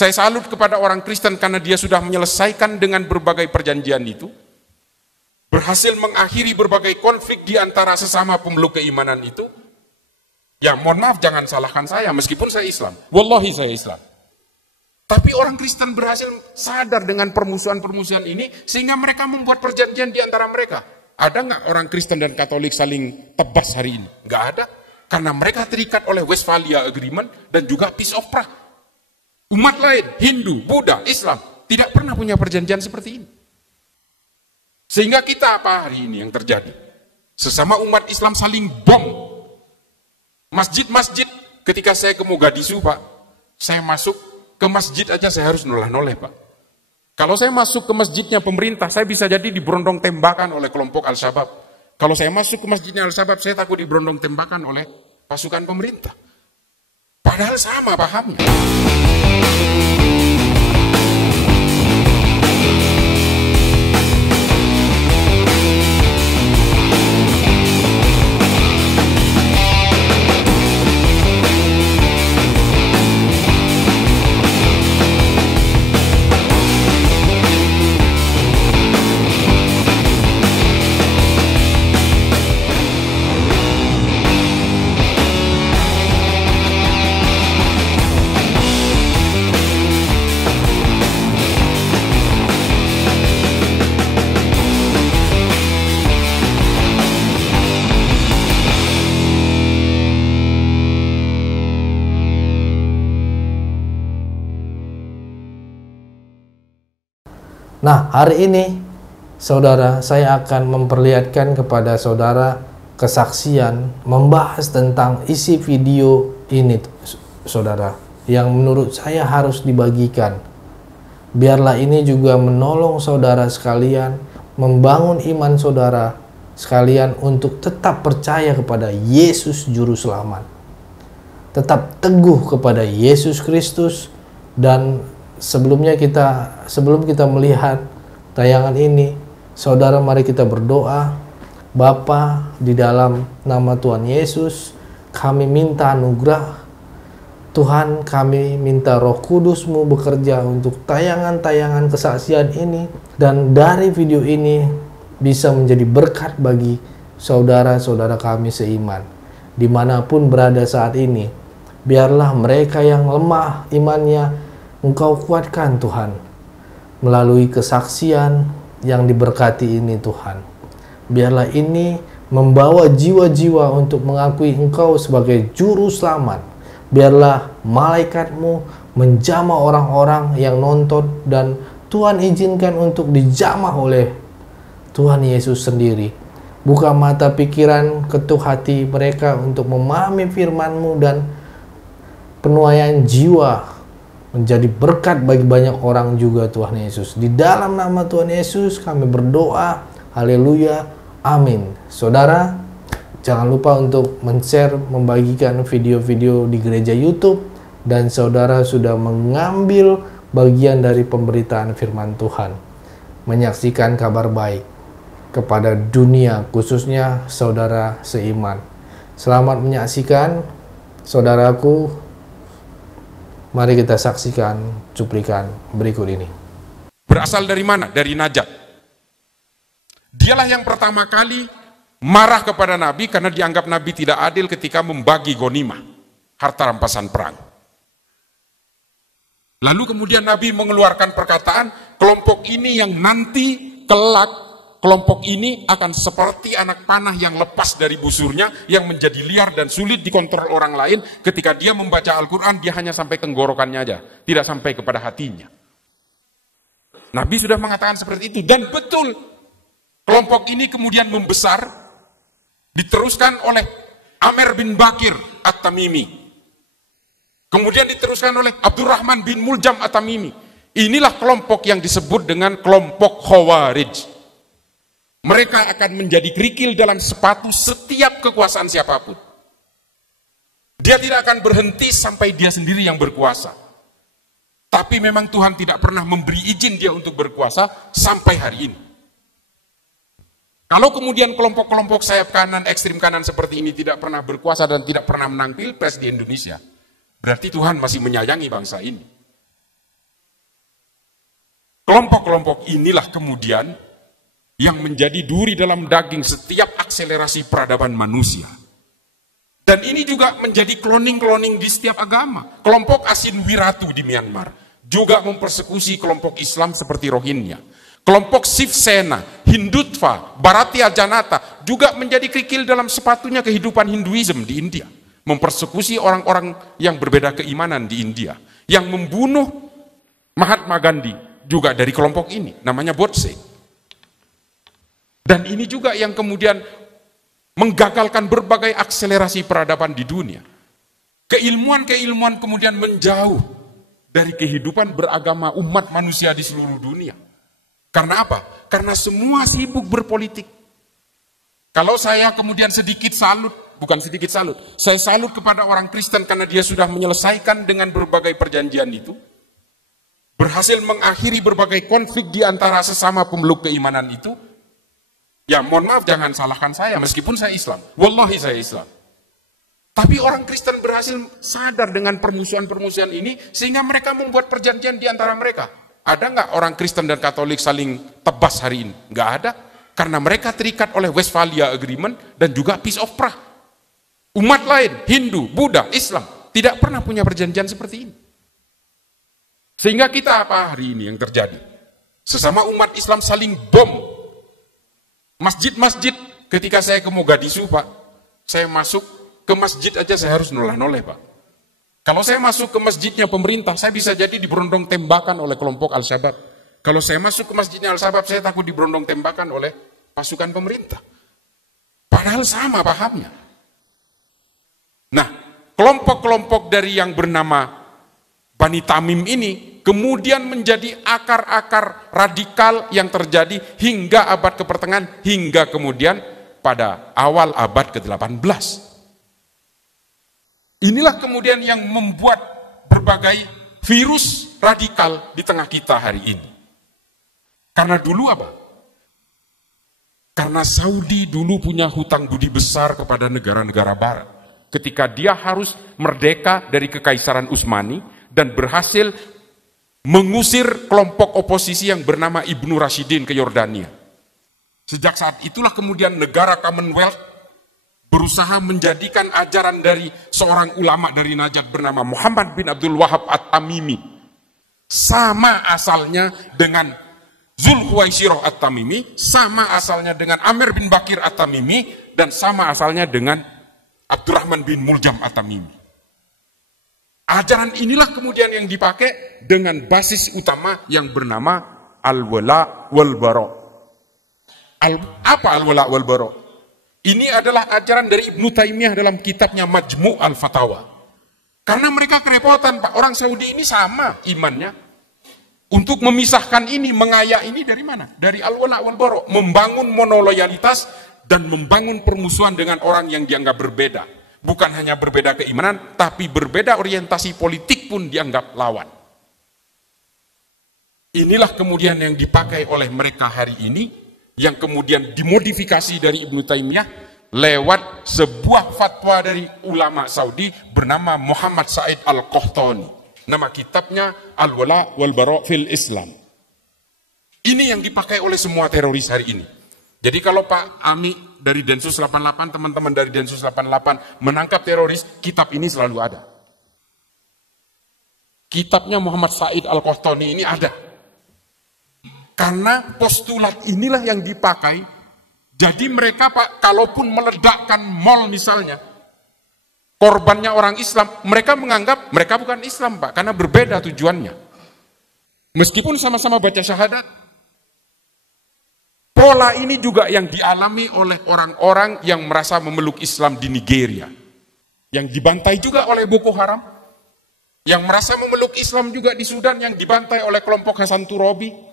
Saya salut kepada orang Kristen karena dia sudah menyelesaikan dengan berbagai perjanjian itu, berhasil mengakhiri berbagai konflik di antara sesama pemeluk keimanan itu. Ya mohon maaf, jangan salahkan saya meskipun saya Islam. Wallahi saya Islam. Tapi orang Kristen berhasil sadar dengan permusuhan-permusuhan ini sehingga mereka membuat perjanjian di antara mereka. Ada nggak orang Kristen dan Katolik saling tebas hari ini? Nggak ada. Karena mereka terikat oleh Westphalia Agreement dan juga Peace of Prague. Umat lain, Hindu, Buddha, Islam, tidak pernah punya perjanjian seperti ini. Sehingga kita apa hari ini yang terjadi? Sesama umat Islam saling bom. Masjid-masjid, ketika saya ke Mogadishu Pak, saya masuk ke masjid aja saya harus noleh-noleh Pak. Kalau saya masuk ke masjidnya pemerintah, saya bisa jadi diberondong tembakan oleh kelompok Al-Shabaab. Kalau saya masuk ke masjidnya Al-Shabaab, saya takut diberondong tembakan oleh pasukan pemerintah. Padahal sama pahamnya. Nah, hari ini, saudara, saya akan memperlihatkan kepada saudara kesaksian membahas tentang isi video ini, saudara, yang menurut saya harus dibagikan. Biarlah ini juga menolong saudara sekalian, membangun iman saudara sekalian untuk tetap percaya kepada Yesus Juru Selamat. Tetap teguh kepada Yesus Kristus. Dan sebelum kita melihat tayangan ini, saudara, mari kita berdoa. Bapa, di dalam nama Tuhan Yesus, kami minta anugerah. Tuhan, kami minta Roh Kudus-Mu bekerja untuk tayangan-tayangan kesaksian ini, dan dari video ini bisa menjadi berkat bagi saudara-saudara kami seiman dimanapun berada saat ini. Biarlah mereka yang lemah imannya Engkau kuatkan Tuhan, melalui kesaksian yang diberkati ini Tuhan. Biarlah ini membawa jiwa-jiwa untuk mengakui Engkau sebagai Juru Selamat. Biarlah malaikat-Mu menjamah orang-orang yang nonton, dan Tuhan izinkan untuk dijamah oleh Tuhan Yesus sendiri. Buka mata pikiran, ketuk hati mereka untuk memahami firman-Mu, dan penuaian jiwa menjadi berkat bagi banyak orang juga Tuhan Yesus. Di dalam nama Tuhan Yesus kami berdoa. Haleluya. Amin. Saudara, jangan lupa untuk men-share, membagikan video-video di gereja YouTube, dan saudara sudah mengambil bagian dari pemberitaan firman Tuhan, menyaksikan kabar baik kepada dunia, khususnya saudara seiman. Selamat menyaksikan, saudaraku. Mari kita saksikan cuplikan berikut ini. Berasal dari mana? Dari Najat. Dialah yang pertama kali marah kepada Nabi karena dianggap Nabi tidak adil ketika membagi ghanimah, harta rampasan perang. Lalu kemudian Nabi mengeluarkan perkataan, kelompok ini yang nanti kelak, kelompok ini akan seperti anak panah yang lepas dari busurnya, yang menjadi liar dan sulit dikontrol orang lain. Ketika dia membaca Al-Quran, dia hanya sampai tenggorokannya aja, tidak sampai kepada hatinya. Nabi sudah mengatakan seperti itu, dan betul, kelompok ini kemudian membesar, diteruskan oleh Amr bin Bakir At-Tamimi, kemudian diteruskan oleh Abdurrahman bin Muljam At-Tamimi. Inilah kelompok yang disebut dengan kelompok Khawarij. Mereka akan menjadi kerikil dalam sepatu setiap kekuasaan siapapun. Dia tidak akan berhenti sampai dia sendiri yang berkuasa. Tapi memang Tuhan tidak pernah memberi izin dia untuk berkuasa sampai hari ini. Kalau kemudian kelompok-kelompok sayap kanan, ekstrim kanan seperti ini tidak pernah berkuasa dan tidak pernah menang pilpres di Indonesia, berarti Tuhan masih menyayangi bangsa ini. Kelompok-kelompok inilah kemudian yang menjadi duri dalam daging setiap akselerasi peradaban manusia. Dan ini juga menjadi kloning-kloning di setiap agama. Kelompok Asin Wiratu di Myanmar juga mempersekusi kelompok Islam seperti Rohingya. Kelompok Shiv Sena, Hindutva, Bharatiya Janata juga menjadi kerikil dalam sepatunya kehidupan Hinduism di India. Mempersekusi orang-orang yang berbeda keimanan di India. Yang membunuh Mahatma Gandhi juga dari kelompok ini, namanya Godse. Dan ini juga yang kemudian menggagalkan berbagai akselerasi peradaban di dunia. Keilmuan-keilmuan kemudian menjauh dari kehidupan beragama umat manusia di seluruh dunia. Karena apa? Karena semua sibuk berpolitik. Kalau saya kemudian sedikit salut, bukan sedikit salut, saya salut kepada orang Kristen karena dia sudah menyelesaikan dengan berbagai perjanjian itu, berhasil mengakhiri berbagai konflik di antara sesama pemeluk keimanan itu. Ya mohon maaf, jangan salahkan saya, meskipun saya Islam. Wallahi saya Islam. Tapi orang Kristen berhasil sadar dengan permusuhan-permusuhan ini, sehingga mereka membuat perjanjian di antara mereka. Ada nggak orang Kristen dan Katolik saling tebas hari ini? Nggak ada. Karena mereka terikat oleh Westphalia Agreement dan juga Peace of Prague. Umat lain, Hindu, Buddha, Islam, tidak pernah punya perjanjian seperti ini. Sehingga kita apa hari ini yang terjadi? Sesama umat Islam saling bom. Masjid-masjid, ketika saya ke Mogadishu, Pak, saya masuk ke masjid aja saya harus noleh-noleh, Pak. Kalau saya masuk ke masjidnya pemerintah, saya bisa jadi diberondong tembakan oleh kelompok Al-Shabaab. Kalau saya masuk ke masjidnya Al-Shabaab, saya takut diberondong tembakan oleh pasukan pemerintah. Padahal sama pahamnya. Nah, kelompok-kelompok dari yang bernama Bani Tamim ini kemudian menjadi akar-akar radikal yang terjadi hingga abad ke-pertengahan, hingga kemudian pada awal abad ke-18. Inilah kemudian yang membuat berbagai virus radikal di tengah kita hari ini. Karena dulu apa? Karena Saudi dulu punya hutang budi besar kepada negara-negara barat. Ketika dia harus merdeka dari Kekaisaran Utsmani dan berhasil mengusir kelompok oposisi yang bernama Ibnu Rashidin ke Yordania. Sejak saat itulah kemudian negara Commonwealth berusaha menjadikan ajaran dari seorang ulama dari Najd bernama Muhammad bin Abdul Wahab At-Tamimi sama asalnya dengan Zulhuwaisirah At-Tamimi, sama asalnya dengan Amir bin Bakir At-Tamimi, dan sama asalnya dengan Abdurrahman bin Muljam At-Tamimi. Ajaran inilah kemudian yang dipakai dengan basis utama yang bernama Al-Wala wal-Bara. Apa Al-Wala wal-Bara? Ini adalah ajaran dari Ibnu Taimiyah dalam kitabnya Majmu' al-Fatawa. Karena mereka kerepotan, Pak. Orang Saudi ini sama imannya. Untuk memisahkan ini, mengayak ini dari mana? Dari Al-Wala wal-Bara. Membangun monoloyalitas dan membangun permusuhan dengan orang yang dianggap berbeda. Bukan hanya berbeda keimanan, tapi berbeda orientasi politik pun dianggap lawan. Inilah kemudian yang dipakai oleh mereka hari ini, yang kemudian dimodifikasi dari Ibnu Taimiyah lewat sebuah fatwa dari ulama Saudi bernama Muhammad Said Al-Qahtani. Nama kitabnya Al-Wala wal-Bara fil Islam. Ini yang dipakai oleh semua teroris hari ini. Jadi kalau Pak Ami dari Densus 88, teman-teman dari Densus 88 menangkap teroris, kitab ini selalu ada. Kitabnya Muhammad Said Al-Qahtani ini ada. Karena postulat inilah yang dipakai, jadi mereka Pak, kalaupun meledakkan mal misalnya, korbannya orang Islam, mereka menganggap mereka bukan Islam Pak, karena berbeda tujuannya. Meskipun sama-sama baca syahadat, pola ini juga yang dialami oleh orang-orang yang merasa memeluk Islam di Nigeria. Yang dibantai juga oleh Boko Haram. Yang merasa memeluk Islam juga di Sudan yang dibantai oleh kelompok Hasan Turabi.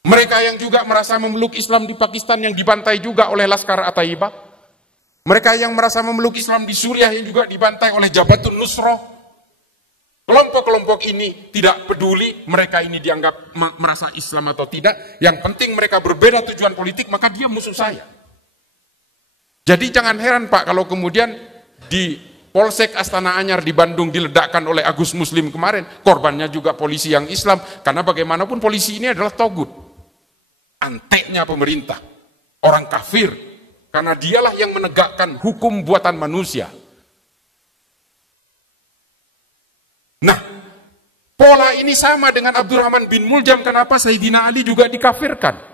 Mereka yang juga merasa memeluk Islam di Pakistan yang dibantai juga oleh Laskar At-Taibah. Mereka yang merasa memeluk Islam di Suriah yang juga dibantai oleh Jabhatun Nusrah. Kelompok-kelompok ini tidak peduli mereka ini dianggap merasa Islam atau tidak. Yang penting mereka berbeda tujuan politik, maka dia musuh saya. Jadi jangan heran Pak kalau kemudian di Polsek Astana Anyar di Bandung diledakkan oleh Agus Muslim kemarin, korbannya juga polisi yang Islam, karena bagaimanapun polisi ini adalah togut. Anteknya pemerintah, orang kafir, karena dialah yang menegakkan hukum buatan manusia. Nah, pola ini sama dengan Abdurrahman bin Muljam, kenapa Sayyidina Ali juga dikafirkan.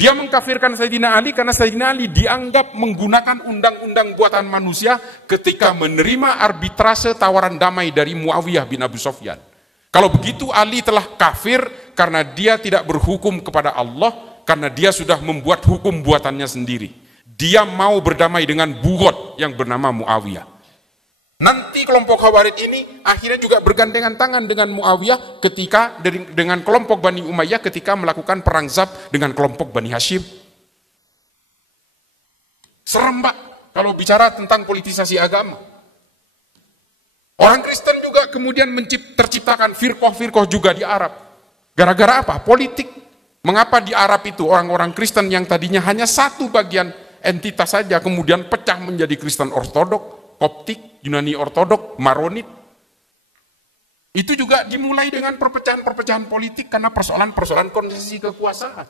Dia mengkafirkan Sayyidina Ali karena Sayyidina Ali dianggap menggunakan undang-undang buatan manusia ketika menerima arbitrase tawaran damai dari Muawiyah bin Abu Sufyan. Kalau begitu Ali telah kafir karena dia tidak berhukum kepada Allah, karena dia sudah membuat hukum buatannya sendiri. Dia mau berdamai dengan bugot yang bernama Muawiyah. Nanti kelompok Khawarij ini akhirnya juga bergandengan tangan dengan Muawiyah ketika dengan kelompok Bani Umayyah ketika melakukan perang Zab dengan kelompok Bani Hashim. Serem Pak kalau bicara tentang politisasi agama. Orang Kristen juga kemudian terciptakan firqah-firqah juga di Arab. Gara-gara apa? Politik. Mengapa di Arab itu orang-orang Kristen yang tadinya hanya satu bagian entitas saja kemudian pecah menjadi Kristen Ortodok, Koptik, Yunani Ortodok, Maronit. Itu juga dimulai dengan perpecahan-perpecahan politik karena persoalan-persoalan kondisi kekuasaan.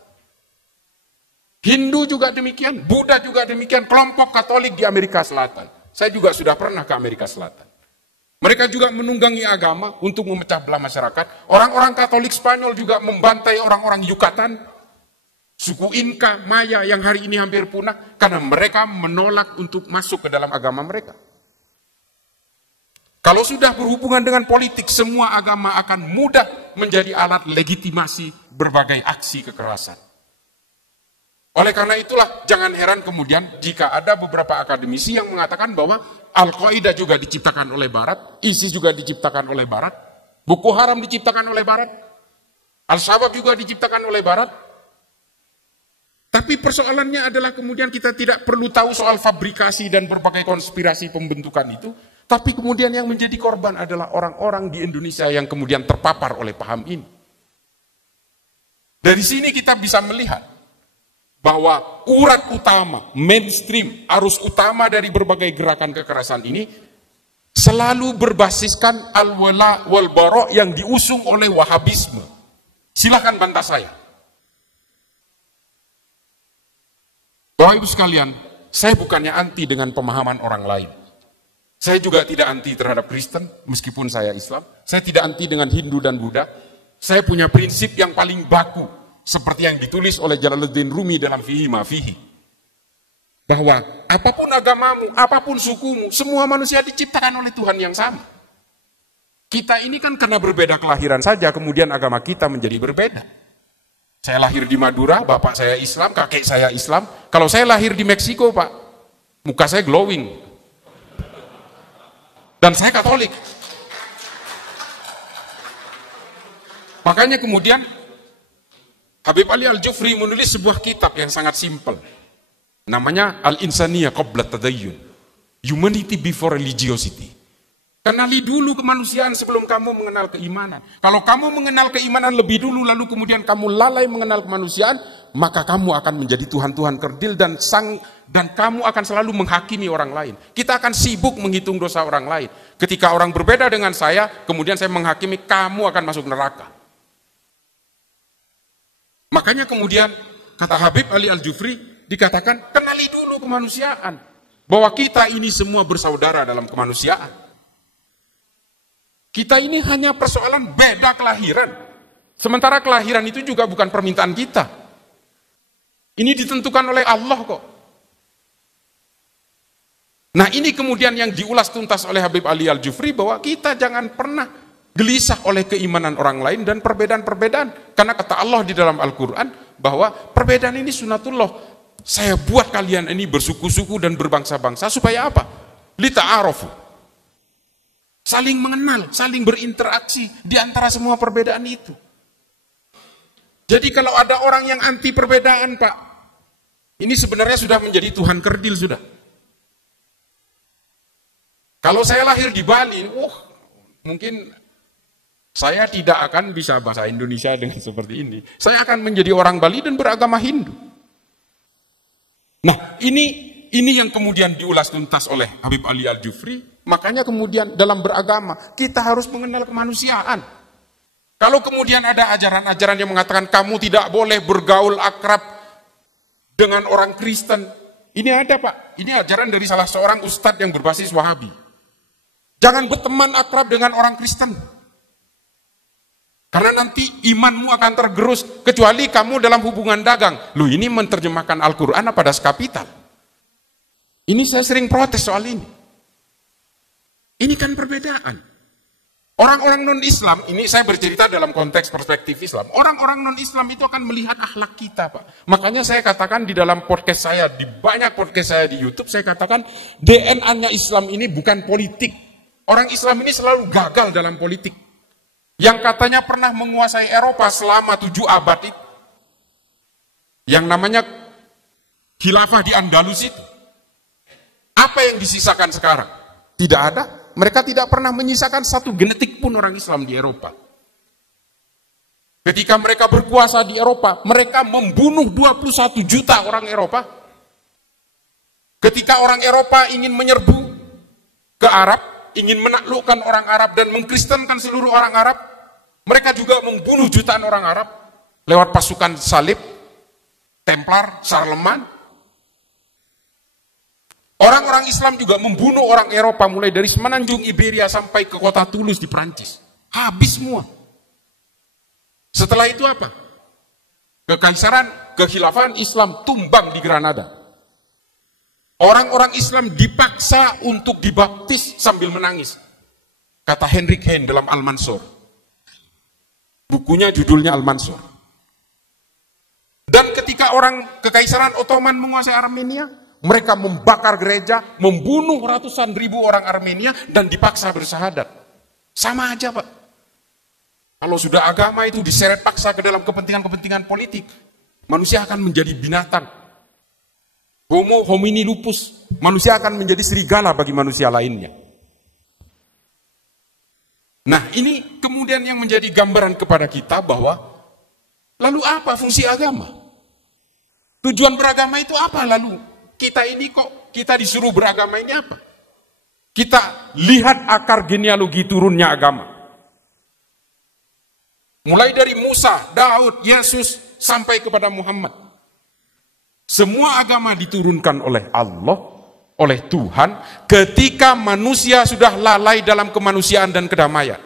Hindu juga demikian, Buddha juga demikian, kelompok Katolik di Amerika Selatan. Saya juga sudah pernah ke Amerika Selatan. Mereka juga menunggangi agama untuk memecah belah masyarakat. Orang-orang Katolik Spanyol juga membantai orang-orang Yucatan, suku Inka, Maya yang hari ini hampir punah karena mereka menolak untuk masuk ke dalam agama mereka. Kalau sudah berhubungan dengan politik, semua agama akan mudah menjadi alat legitimasi berbagai aksi kekerasan. Oleh karena itulah, jangan heran kemudian jika ada beberapa akademisi yang mengatakan bahwa Al-Qaeda juga diciptakan oleh Barat, ISIS juga diciptakan oleh Barat, Boko Haram diciptakan oleh Barat, Al-Shabaab juga diciptakan oleh Barat. Tapi persoalannya adalah kemudian kita tidak perlu tahu soal fabrikasi dan berbagai konspirasi pembentukan itu, tapi kemudian yang menjadi korban adalah orang-orang di Indonesia yang kemudian terpapar oleh paham ini. Dari sini kita bisa melihat bahwa urat utama, mainstream, arus utama dari berbagai gerakan kekerasan ini selalu berbasiskan al-wala wal-bara yang diusung oleh Wahabisme. Silahkan bantah saya. Bapak Ibu sekalian, saya bukannya anti dengan pemahaman orang lain. Saya juga tidak anti terhadap Kristen, meskipun saya Islam. Saya tidak anti dengan Hindu dan Buddha. Saya punya prinsip yang paling baku, seperti yang ditulis oleh Jalaluddin Rumi dalam Fihi Ma Fihi. Bahwa apapun agamamu, apapun sukumu, semua manusia diciptakan oleh Tuhan yang sama. Kita ini kan karena berbeda kelahiran saja, kemudian agama kita menjadi berbeda. Saya lahir di Madura, bapak saya Islam, kakek saya Islam. Kalau saya lahir di Meksiko, Pak, muka saya glowing. Dan saya Katolik. Makanya kemudian Habib Ali Al-Jufri menulis sebuah kitab yang sangat simpel. Namanya Al-Insaniyah Qabla Tadayyun. Humanity Before Religiosity. Kenali dulu kemanusiaan sebelum kamu mengenal keimanan. Kalau kamu mengenal keimanan lebih dulu, lalu kemudian kamu lalai mengenal kemanusiaan, maka kamu akan menjadi Tuhan-Tuhan kerdil dan kamu akan selalu menghakimi orang lain. Kita akan sibuk menghitung dosa orang lain. Ketika orang berbeda dengan saya, kemudian saya menghakimi, kamu akan masuk neraka. Makanya kemudian, kata Habib Ali Al-Jufri, dikatakan, kenali dulu kemanusiaan. Bahwa kita ini semua bersaudara dalam kemanusiaan. Kita ini hanya persoalan beda kelahiran. Sementara kelahiran itu juga bukan permintaan kita. Ini ditentukan oleh Allah kok. Nah ini kemudian yang diulas tuntas oleh Habib Ali Al-Jufri bahwa kita jangan pernah gelisah oleh keimanan orang lain dan perbedaan-perbedaan. Karena kata Allah di dalam Al-Quran bahwa perbedaan ini sunatullah. Saya buat kalian ini bersuku-suku dan berbangsa-bangsa supaya apa? Lita'arofu. Saling mengenal, saling berinteraksi di antara semua perbedaan itu. Jadi kalau ada orang yang anti perbedaan, Pak, ini sebenarnya sudah menjadi Tuhan kerdil sudah. Kalau saya lahir di Bali, mungkin saya tidak akan bisa bahasa Indonesia dengan seperti ini. Saya akan menjadi orang Bali dan beragama Hindu. Nah, ini yang kemudian diulas tuntas oleh Habib Ali Al-Jufri. Makanya kemudian dalam beragama, kita harus mengenal kemanusiaan. Kalau kemudian ada ajaran-ajaran yang mengatakan kamu tidak boleh bergaul akrab dengan orang Kristen. Ini ada Pak, ini ajaran dari salah seorang ustadz yang berbasis Wahabi. Jangan berteman akrab dengan orang Kristen. Karena nanti imanmu akan tergerus, kecuali kamu dalam hubungan dagang. Loh, ini menerjemahkan Al-Quran apa das kapital? Ini saya sering protes soal ini. Ini kan perbedaan. Orang-orang non-Islam, ini saya bercerita dalam konteks perspektif Islam. Orang-orang non-Islam itu akan melihat akhlak kita, Pak. Makanya saya katakan di dalam podcast saya, di banyak podcast saya di YouTube, saya katakan DNA-nya Islam ini bukan politik. Orang Islam ini selalu gagal dalam politik. Yang katanya pernah menguasai Eropa selama 7 abad itu. Yang namanya khilafah di Andalus itu. Apa yang disisakan sekarang? Tidak ada. Mereka tidak pernah menyisakan satu genetik pun orang Islam di Eropa. Ketika mereka berkuasa di Eropa, mereka membunuh 21 juta orang Eropa. Ketika orang Eropa ingin menyerbu ke Arab, ingin menaklukkan orang Arab dan mengkristenkan seluruh orang Arab, mereka juga membunuh jutaan orang Arab lewat pasukan salib, Templar, Charlemagne. Orang-orang Islam juga membunuh orang Eropa mulai dari semenanjung Iberia sampai ke kota Toulouse di Prancis. Habis semua. Setelah itu apa? Kekaisaran, kekhilafahan Islam tumbang di Granada. Orang-orang Islam dipaksa untuk dibaptis sambil menangis. Kata Heinrich Heine dalam Al-Mansur. Bukunya judulnya Al-Mansur. Dan ketika orang Kekaisaran Ottoman menguasai Armenia, mereka membakar gereja, membunuh ratusan ribu orang Armenia, dan dipaksa bersahadat. Sama aja Pak. Kalau sudah agama itu diseret paksa ke dalam kepentingan-kepentingan politik, manusia akan menjadi binatang. Homo homini lupus. Manusia akan menjadi serigala bagi manusia lainnya. Nah, ini kemudian yang menjadi gambaran kepada kita bahwa lalu apa fungsi agama? Tujuan beragama itu apa lalu? Kita ini kok kita disuruh beragama ini apa? Kita lihat akar genealogi turunnya agama. Mulai dari Musa, Daud, Yesus sampai kepada Muhammad. Semua agama diturunkan oleh Allah, oleh Tuhan, ketika manusia sudah lalai dalam kemanusiaan dan kedamaian.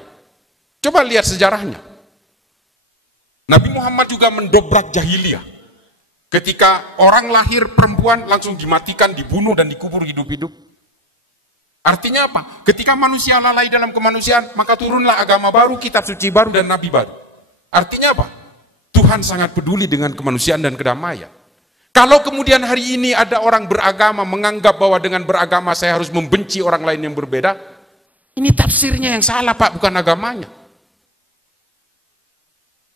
Coba lihat sejarahnya. Nabi Muhammad juga mendobrak jahiliyah. Ketika orang lahir perempuan langsung dimatikan, dibunuh dan dikubur hidup-hidup. Artinya apa? Ketika manusia lalai dalam kemanusiaan, maka turunlah agama baru, kitab suci baru dan nabi baru. Artinya apa? Tuhan sangat peduli dengan kemanusiaan dan kedamaian. Kalau kemudian hari ini ada orang beragama menganggap bahwa dengan beragama saya harus membenci orang lain yang berbeda, ini tafsirnya yang salah Pak, bukan agamanya.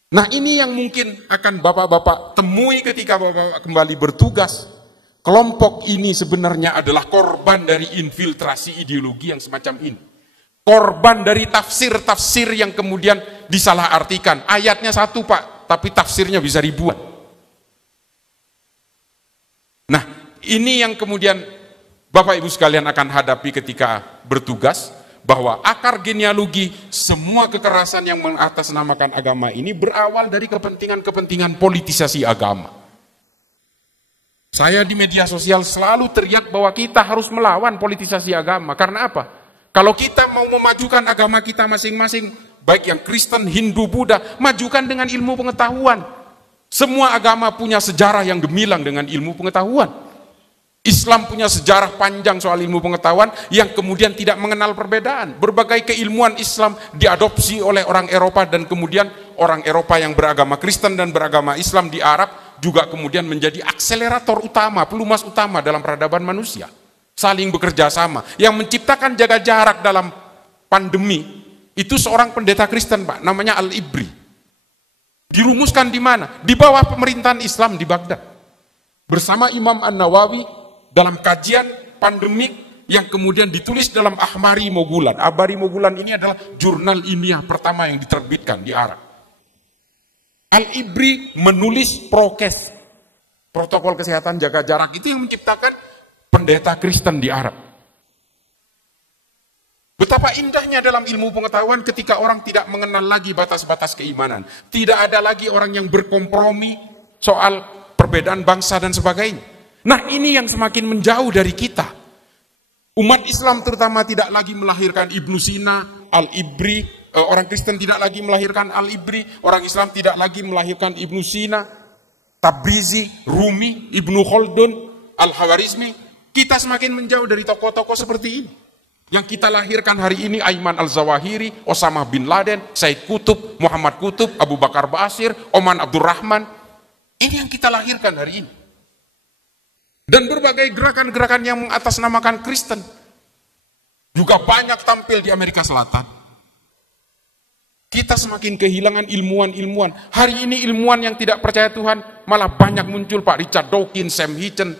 Nah ini yang mungkin akan bapak-bapak temui ketika bapak kembali bertugas. Kelompok ini sebenarnya adalah korban dari infiltrasi ideologi yang semacam ini. Korban dari tafsir-tafsir yang kemudian disalahartikan. Ayatnya satu Pak, tapi tafsirnya bisa ribuan. Nah, ini yang kemudian Bapak Ibu sekalian akan hadapi ketika bertugas, bahwa akar genealogi semua kekerasan yang mengatasnamakan agama ini berawal dari kepentingan-kepentingan politisasi agama. Saya di media sosial selalu teriak bahwa kita harus melawan politisasi agama. Karena apa? Kalau kita mau memajukan agama kita masing-masing, baik yang Kristen, Hindu, Buddha, majukan dengan ilmu pengetahuan. Semua agama punya sejarah yang gemilang dengan ilmu pengetahuan. Islam punya sejarah panjang soal ilmu pengetahuan yang kemudian tidak mengenal perbedaan. Berbagai keilmuan Islam diadopsi oleh orang Eropa dan kemudian orang Eropa yang beragama Kristen dan beragama Islam di Arab juga kemudian menjadi akselerator utama, pelumas utama dalam peradaban manusia. Saling bekerja sama. Yang menciptakan jaga jarak dalam pandemi itu seorang pendeta Kristen Pak, namanya Al-Ibri. Dirumuskan di mana? Di bawah pemerintahan Islam di Baghdad. Bersama Imam An-Nawawi dalam kajian pandemik yang kemudian ditulis dalam Ahmari Mogulan. Ahmari Mogulan ini adalah jurnal ilmiah pertama yang diterbitkan di Arab. Al-Ibri menulis prokes, protokol kesehatan jaga jarak itu yang menciptakan pendeta Kristen di Arab. Betapa indahnya dalam ilmu pengetahuan ketika orang tidak mengenal lagi batas-batas keimanan. Tidak ada lagi orang yang berkompromi soal perbedaan bangsa dan sebagainya. Nah, ini yang semakin menjauh dari kita. Umat Islam terutama tidak lagi melahirkan Ibnu Sina, Al-Ibri. Orang Kristen tidak lagi melahirkan Al-Ibri. Orang Islam tidak lagi melahirkan Ibnu Sina, Tabrizi, Rumi, Ibnu Khaldun, Al-Khawarizmi. Kita semakin menjauh dari tokoh-tokoh seperti ini. Yang kita lahirkan hari ini Ayman Al-Zawahiri, Osama bin Laden, Said Qutb, Muhammad Qutb, Abu Bakar Ba'asyir, Oman Abdurrahman. Ini yang kita lahirkan hari ini. Dan berbagai gerakan-gerakan yang mengatasnamakan Kristen juga banyak tampil di Amerika Selatan. Kita semakin kehilangan ilmuwan-ilmuwan. Hari ini ilmuwan yang tidak percaya Tuhan malah banyak muncul, Pak. Richard Dawkins, Sam Hitchens,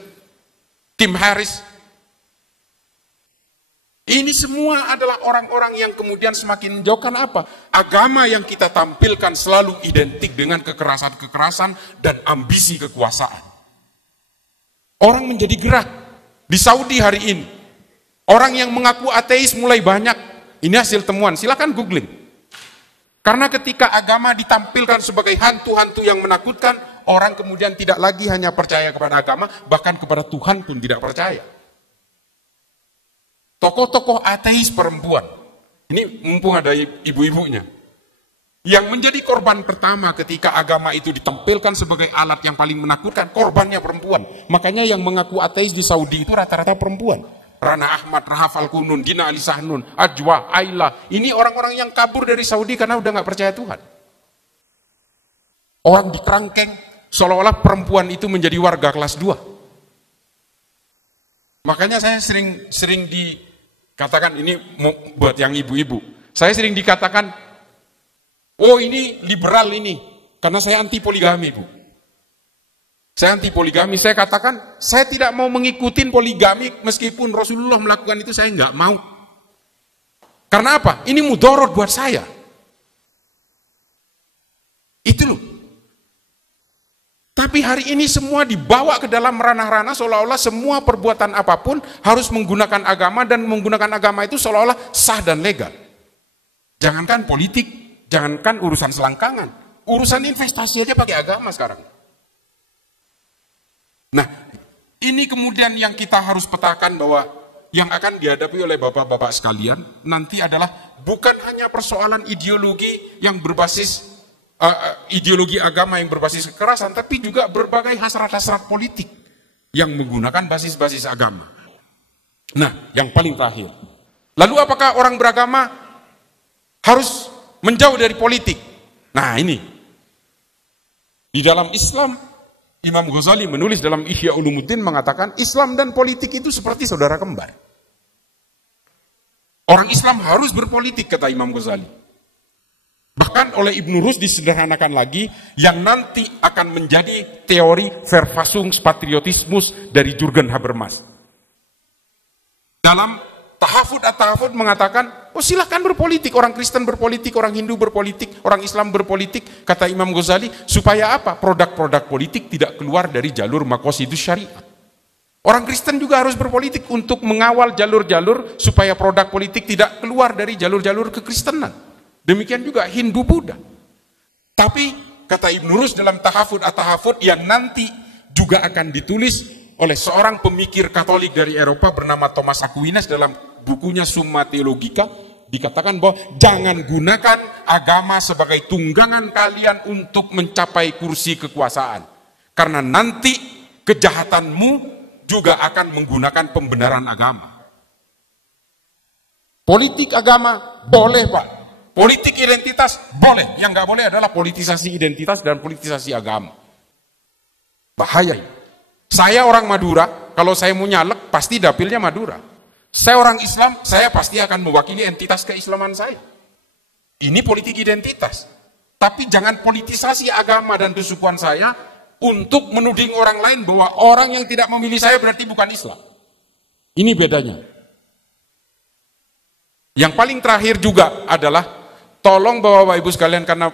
Tim Harris. Ini semua adalah orang-orang yang kemudian semakin menjauhkan apa? Agama yang kita tampilkan selalu identik dengan kekerasan-kekerasan dan ambisi kekuasaan. Orang menjadi gerah. Di Saudi hari ini, orang yang mengaku ateis mulai banyak. Ini hasil temuan, silakan googling. Karena ketika agama ditampilkan sebagai hantu-hantu yang menakutkan, orang kemudian tidak lagi hanya percaya kepada agama, bahkan kepada Tuhan pun tidak percaya. Tokoh-tokoh ateis perempuan, ini mumpung ada ibu-ibunya, yang menjadi korban pertama ketika agama itu ditampilkan sebagai alat yang paling menakutkan, korbannya perempuan. Makanya yang mengaku ateis di Saudi itu rata-rata perempuan. Rana Ahmad, Rahaf Al-Kunun, Dina Ali Sahnun, Ajwa, Ayla. Ini orang-orang yang kabur dari Saudi karena udah gak percaya Tuhan. Orang dikerangkeng, seolah-olah perempuan itu menjadi warga kelas 2. Makanya saya sering dikatakan, ini buat yang ibu-ibu, saya sering dikatakan, oh ini liberal ini, karena saya anti poligami, Bu. Saya anti poligami, saya katakan, saya tidak mau mengikuti poligami meskipun Rasulullah melakukan itu, saya nggak mau. Karena apa? Ini mudorot buat saya. Itu loh. Tapi hari ini semua dibawa ke dalam ranah-ranah seolah-olah semua perbuatan apapun harus menggunakan agama, dan menggunakan agama itu seolah-olah sah dan legal. Jangankan politik, jangankan urusan selangkangan, urusan investasi aja pakai agama sekarang. Nah, ini kemudian yang kita harus petakan bahwa yang akan dihadapi oleh bapak-bapak sekalian nanti adalah bukan hanya persoalan ideologi yang berbasis ideologi agama yang berbasis kekerasan, tapi juga berbagai hasrat-hasrat politik yang menggunakan basis-basis agama. Nah, yang paling terakhir, lalu apakah orang beragama harus menjauh dari politik? Nah, ini di dalam Islam, Imam Ghazali menulis dalam Ihya Ulumuddin mengatakan Islam dan politik itu seperti saudara kembar. Orang Islam harus berpolitik, kata Imam Ghazali. Bahkan oleh Ibnu Rus disederhanakan lagi, yang nanti akan menjadi teori Verfassungspatriotismus dari Jürgen Habermas. Dalam Tahafud at-Tahafud mengatakan, oh silahkan berpolitik, orang Kristen berpolitik, orang Hindu berpolitik, orang Islam berpolitik, kata Imam Ghazali, supaya apa? Produk-produk politik tidak keluar dari jalur maqasidus syariah. Orang Kristen juga harus berpolitik untuk mengawal jalur-jalur supaya produk politik tidak keluar dari jalur-jalur kekristenan. Demikian juga Hindu Buddha. Tapi kata Ibnu Rus dalam Tahafud at-Tahafud yang nanti juga akan ditulis oleh seorang pemikir Katolik dari Eropa bernama Thomas Aquinas dalam bukunya Summa Theologica, dikatakan bahwa jangan gunakan agama sebagai tunggangan kalian untuk mencapai kursi kekuasaan. Karena nanti kejahatanmu juga akan menggunakan pembenaran agama. Politik agama boleh, Pak. Politik identitas boleh. Yang nggak boleh adalah politisasi identitas dan politisasi agama. Bahaya. Saya orang Madura, kalau saya mau nyalek pasti dapilnya Madura. Saya orang Islam, saya pasti akan mewakili entitas keislaman saya. Ini politik identitas. Tapi jangan politisasi agama dan kesukuan saya untuk menuding orang lain bahwa orang yang tidak memilih saya berarti bukan Islam. Ini bedanya. Yang paling terakhir juga adalah, tolong Bapak Ibu sekalian, karena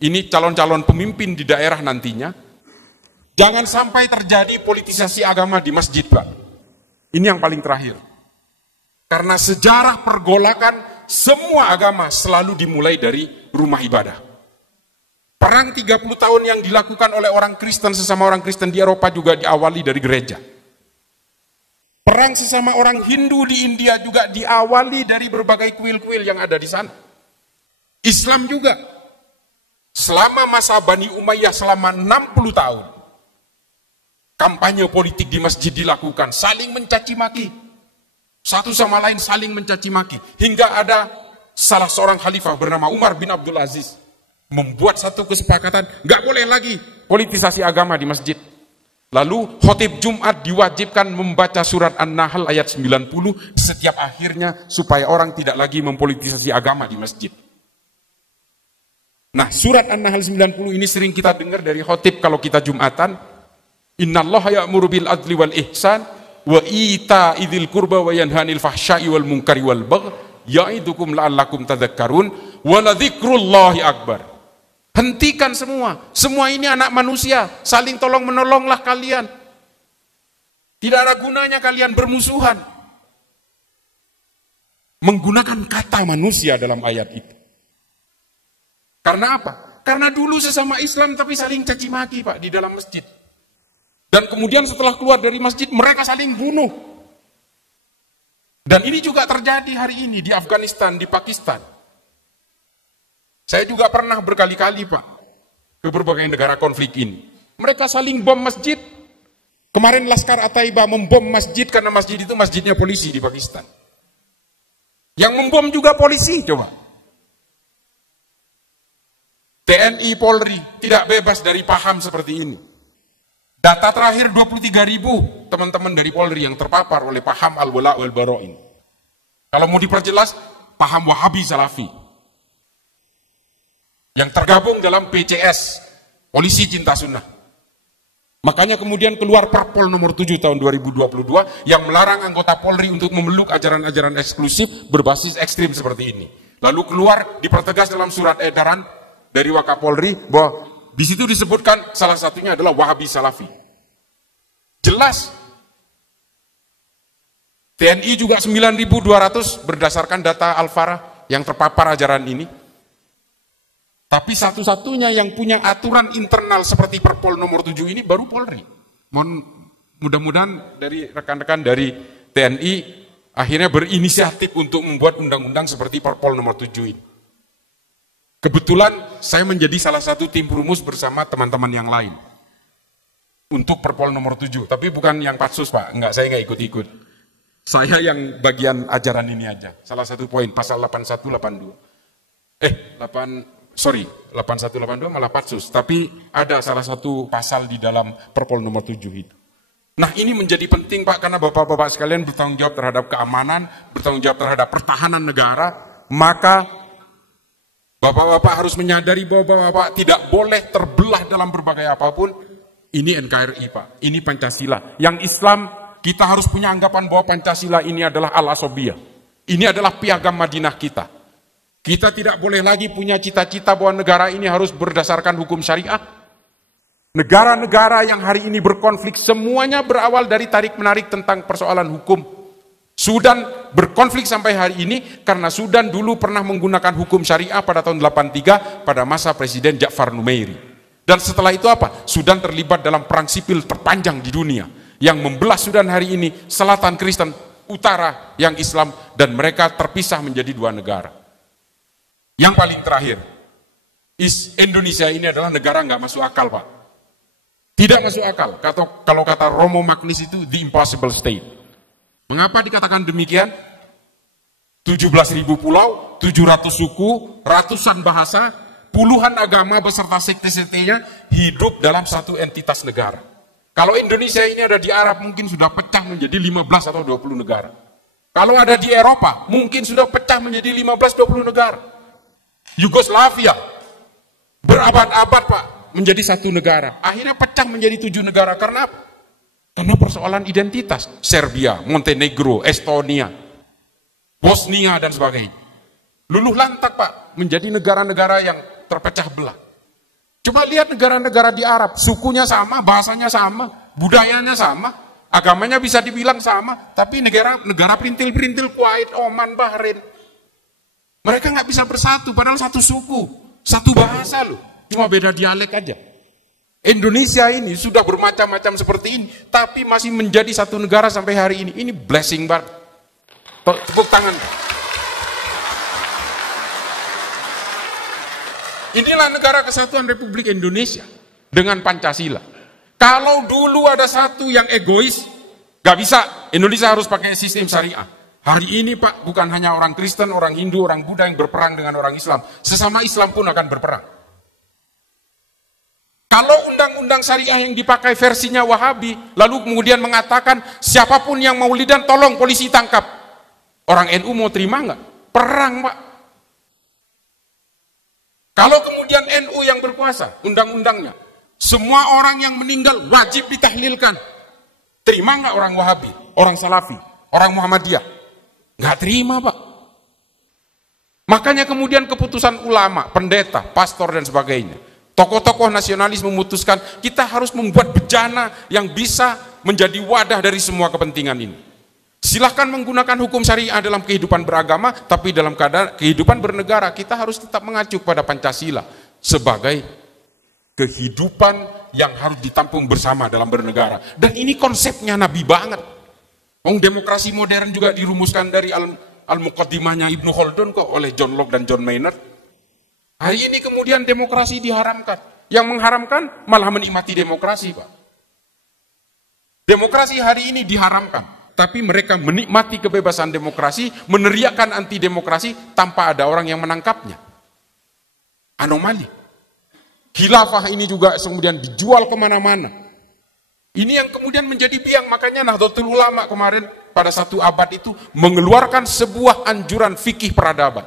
ini calon-calon pemimpin di daerah nantinya, jangan sampai terjadi politisasi agama di masjid, Pak. Ini yang paling terakhir. Karena sejarah pergolakan semua agama selalu dimulai dari rumah ibadah. Perang 30 tahun yang dilakukan oleh orang Kristen sesama orang Kristen di Eropa juga diawali dari gereja. Perang sesama orang Hindu di India juga diawali dari berbagai kuil-kuil yang ada di sana. Islam juga. Selama masa Bani Umayyah selama 60 tahun. Kampanye politik di masjid dilakukan, saling mencaci maki. Satu sama lain saling mencaci maki. Hingga ada salah seorang khalifah bernama Umar bin Abdul Aziz. Membuat satu kesepakatan, nggak boleh lagi politisasi agama di masjid. Lalu khotib Jumat diwajibkan membaca surat An-Nahl ayat 90 setiap akhirnya supaya orang tidak lagi mempolitisasi agama di masjid. Nah, surat An-Nahl 90 ini sering kita dengar dari khotib kalau kita Jumatan. Innallaha ya'muru bil adli wal ihsan wa ita'i dzil qurba wa yanhanil fahsya'i wal munkari wal baghi ya'idukum la'allakum tadhakkarun wa ladzikrullahi akbar. Hentikan semua. Semua ini anak manusia, saling tolong menolonglah kalian. Tidak ada gunanya kalian bermusuhan. Menggunakan kata manusia dalam ayat itu. Karena apa? Karena dulu sesama Islam tapi saling caci maki, Pak, di dalam masjid. Dan kemudian setelah keluar dari masjid, mereka saling bunuh. Dan ini juga terjadi hari ini di Afghanistan, di Pakistan. Saya juga pernah berkali-kali, Pak, ke berbagai negara konflik ini. Mereka saling bom masjid. Kemarin Laskar At-Taiba membom masjid karena masjid itu masjidnya polisi di Pakistan. Yang membom juga polisi, coba. TNI Polri tidak bebas dari paham seperti ini. Data terakhir 23.000 teman-teman dari Polri yang terpapar oleh paham al-wala wal bara ini. Kalau mau diperjelas, paham Wahabi Salafi. Yang tergabung dalam PCS, Polisi Cinta Sunnah. Makanya kemudian keluar Perpol nomor 7 tahun 2022 yang melarang anggota Polri untuk memeluk ajaran-ajaran eksklusif berbasis ekstrim seperti ini. Lalu keluar dipertegas dalam surat edaran dari Wakapolri bahwa di situ disebutkan salah satunya adalah Wahabi Salafi. Jelas. TNI juga 9.200 berdasarkan data Al-Farah yang terpapar ajaran ini. Tapi satu-satunya yang punya aturan internal seperti Perpol nomor 7 ini baru Polri. Mudah-mudahan dari rekan-rekan dari TNI akhirnya berinisiatif untuk membuat undang-undang seperti Perpol nomor 7 ini. Kebetulan saya menjadi salah satu tim perumus bersama teman-teman yang lain untuk Perpol nomor 7, tapi bukan yang patsus, Pak. Enggak, saya nggak ikut-ikut. Saya yang bagian ajaran ini aja. Salah satu poin pasal 8182. 8182 malah patsus, tapi ada salah satu pasal di dalam Perpol nomor 7 itu. Nah, ini menjadi penting, Pak, karena Bapak-bapak sekalian bertanggung jawab terhadap keamanan, bertanggung jawab terhadap pertahanan negara, maka Bapak-bapak harus menyadari bahwa Bapak tidak boleh terbelah dalam berbagai apapun. Ini NKRI, Pak. Ini Pancasila. Yang Islam, kita harus punya anggapan bahwa Pancasila ini adalah al-asobiyah. Ini adalah piagam Madinah kita. Kita tidak boleh lagi punya cita-cita bahwa negara ini harus berdasarkan hukum syariah. Negara-negara yang hari ini berkonflik semuanya berawal dari tarik-menarik tentang persoalan hukum. Sudan berkonflik sampai hari ini karena Sudan dulu pernah menggunakan hukum syariah pada tahun 83 pada masa Presiden Ja'far Numeiri. Dan setelah itu apa? Sudan terlibat dalam perang sipil terpanjang di dunia yang membelah Sudan hari ini, selatan Kristen, utara yang Islam, dan mereka terpisah menjadi dua negara. Yang paling terakhir, Indonesia ini adalah negara nggak masuk akal, Pak. Tidak masuk akal. Kalau kata Romo Magnis itu the impossible state. Mengapa dikatakan demikian? 17.000 pulau, 700 suku, ratusan bahasa, puluhan agama beserta sekte-sektenya hidup dalam satu entitas negara. Kalau Indonesia ini ada di Arab mungkin sudah pecah menjadi 15 atau 20 negara. Kalau ada di Eropa mungkin sudah pecah menjadi 15-20 negara. Yugoslavia berabad-abad, Pak, menjadi satu negara. Akhirnya pecah menjadi 7 negara. Karena apa? Karena persoalan identitas. Serbia, Montenegro, Estonia, Bosnia, dan sebagainya. Luluh lantak, Pak, menjadi negara-negara yang terpecah belah. Coba lihat negara-negara di Arab, sukunya sama, bahasanya sama, budayanya sama, Agamanya bisa dibilang sama, tapi negara perintil-perintil Kuwait, Oman, Bahrain. Mereka nggak bisa bersatu, padahal satu suku, satu bahasa loh. Cuma beda dialek aja. Indonesia ini sudah bermacam-macam seperti ini, tapi masih menjadi satu negara sampai hari ini. Ini blessing banget. Tepuk tangan. Inilah negara kesatuan Republik Indonesia dengan Pancasila. Kalau dulu ada satu yang egois, gak bisa. Indonesia harus pakai sistem syariah. Hari ini Pak, bukan hanya orang Kristen, orang Hindu, orang Buddha yang berperang dengan orang Islam. Sesama Islam pun akan berperang. Kalau undang-undang syariah yang dipakai versinya Wahabi, lalu kemudian mengatakan siapapun yang maulidan tolong polisi tangkap. Orang NU mau terima nggak? Perang Pak. Kalau kemudian NU yang berkuasa, undang-undangnya, semua orang yang meninggal wajib ditahlilkan. Terima nggak orang Wahabi, orang Salafi, orang Muhammadiyah? Nggak terima Pak. Makanya kemudian keputusan ulama, pendeta, pastor dan sebagainya, tokoh-tokoh nasionalis memutuskan kita harus membuat bejana yang bisa menjadi wadah dari semua kepentingan ini. Silahkan menggunakan hukum syariah dalam kehidupan beragama, tapi dalam kehidupan bernegara kita harus tetap mengacu pada Pancasila sebagai kehidupan yang harus ditampung bersama dalam bernegara. Dan ini konsepnya Nabi banget. Demokrasi modern juga dirumuskan dari Al-Muqaddimahnya Ibnu Khaldun kok oleh John Locke dan John Maynard. Hari ini kemudian demokrasi diharamkan. Yang mengharamkan malah menikmati demokrasi Pak. Demokrasi hari ini diharamkan. Tapi mereka menikmati kebebasan demokrasi, meneriakkan anti demokrasi tanpa ada orang yang menangkapnya. Anomali. Khilafah ini juga kemudian dijual kemana-mana. Ini yang kemudian menjadi biang, makanya Nahdlatul Ulama kemarin pada satu abad itu mengeluarkan sebuah anjuran fikih peradaban.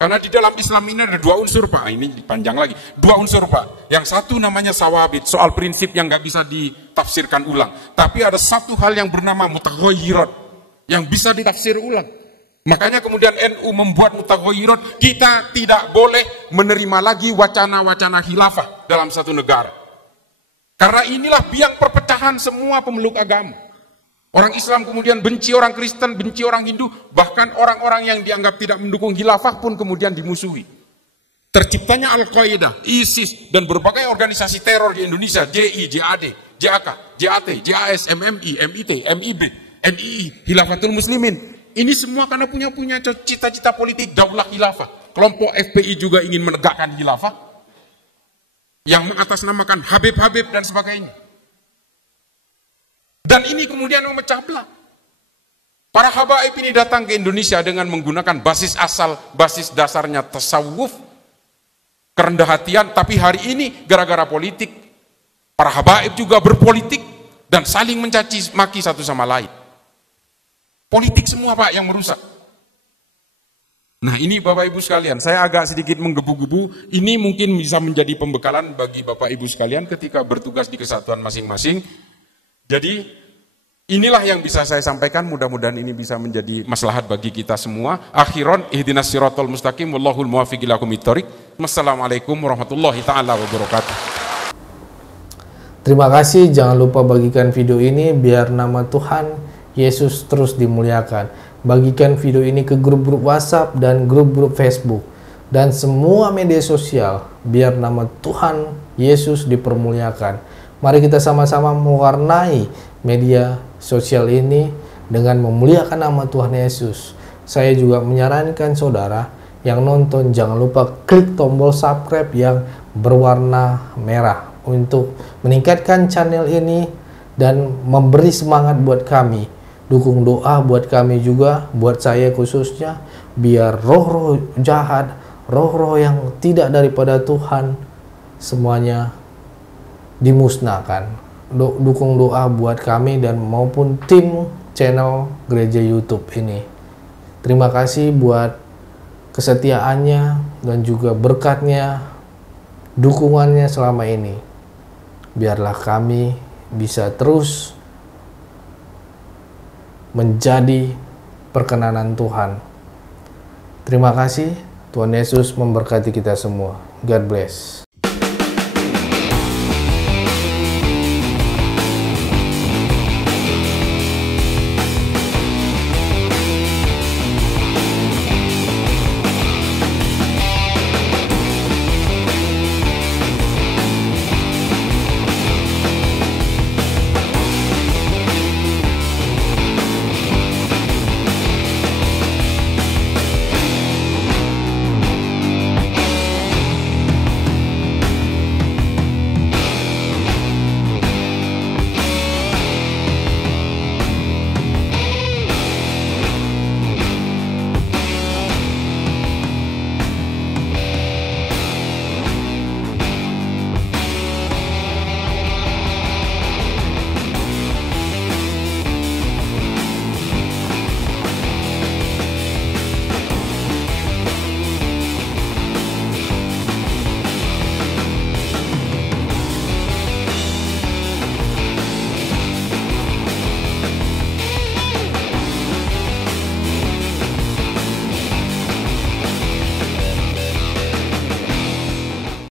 Karena di dalam Islam ini ada dua unsur Pak, ini panjang lagi, dua unsur Pak. Yang satu namanya sawabit, soal prinsip yang nggak bisa ditafsirkan ulang. Tapi ada satu hal yang bernama mutaghayyirat, yang bisa ditafsir ulang. Makanya kemudian NU membuat mutaghayyirat, kita tidak boleh menerima lagi wacana-wacana khilafah dalam satu negara. Karena inilah biang perpecahan semua pemeluk agama. Orang Islam kemudian benci orang Kristen, benci orang Hindu, bahkan orang-orang yang dianggap tidak mendukung khilafah pun kemudian dimusuhi. Terciptanya Al-Qaeda, ISIS, dan berbagai organisasi teror di Indonesia, JI, JAD, JAK, JAT, JAS, MMI, MIT, MIB, NII, Khilafatul Muslimin. Ini semua karena punya cita-cita politik daulah khilafah. Kelompok FPI juga ingin menegakkan khilafah yang mengatasnamakan Habib-Habib dan sebagainya. Dan ini kemudian memecah belah. Para habaib ini datang ke Indonesia dengan menggunakan basis asal, basis dasarnya tasawuf, kerendah hatian, tapi hari ini gara-gara politik, para habaib juga berpolitik dan saling mencaci maki satu sama lain. Politik semua Pak yang merusak. Nah ini Bapak Ibu sekalian, saya agak sedikit menggebu-gebu. Ini mungkin bisa menjadi pembekalan bagi Bapak Ibu sekalian ketika bertugas di kesatuan masing-masing. Jadi inilah yang bisa saya sampaikan, mudah-mudahan ini bisa menjadi maslahat bagi kita semua. Akhiron, ihdinas siratal mustaqim, wallahul muwaffiq ila aqwamit thoriq. Wassalamualaikum warahmatullahi taala wabarakatuh. Terima kasih, jangan lupa bagikan video ini biar nama Tuhan Yesus terus dimuliakan. Bagikan video ini ke grup-grup WhatsApp dan grup-grup Facebook dan semua media sosial biar nama Tuhan Yesus dipermuliakan. Mari kita sama-sama mewarnai media sosial ini dengan memuliakan nama Tuhan Yesus. Saya juga menyarankan saudara yang nonton jangan lupa klik tombol subscribe yang berwarna merah untuk meningkatkan channel ini dan memberi semangat buat kami. Dukung doa buat kami juga, buat saya khususnya, biar roh-roh jahat, roh-roh yang tidak daripada Tuhan, semuanya dimusnahkan. Dukung doa buat kami dan maupun tim channel Gereja YouTube ini. Terima kasih buat kesetiaannya dan juga berkatnya, dukungannya selama ini. Biarlah kami bisa terus menjadi perkenanan Tuhan. Terima kasih, Tuhan Yesus memberkati kita semua. God bless.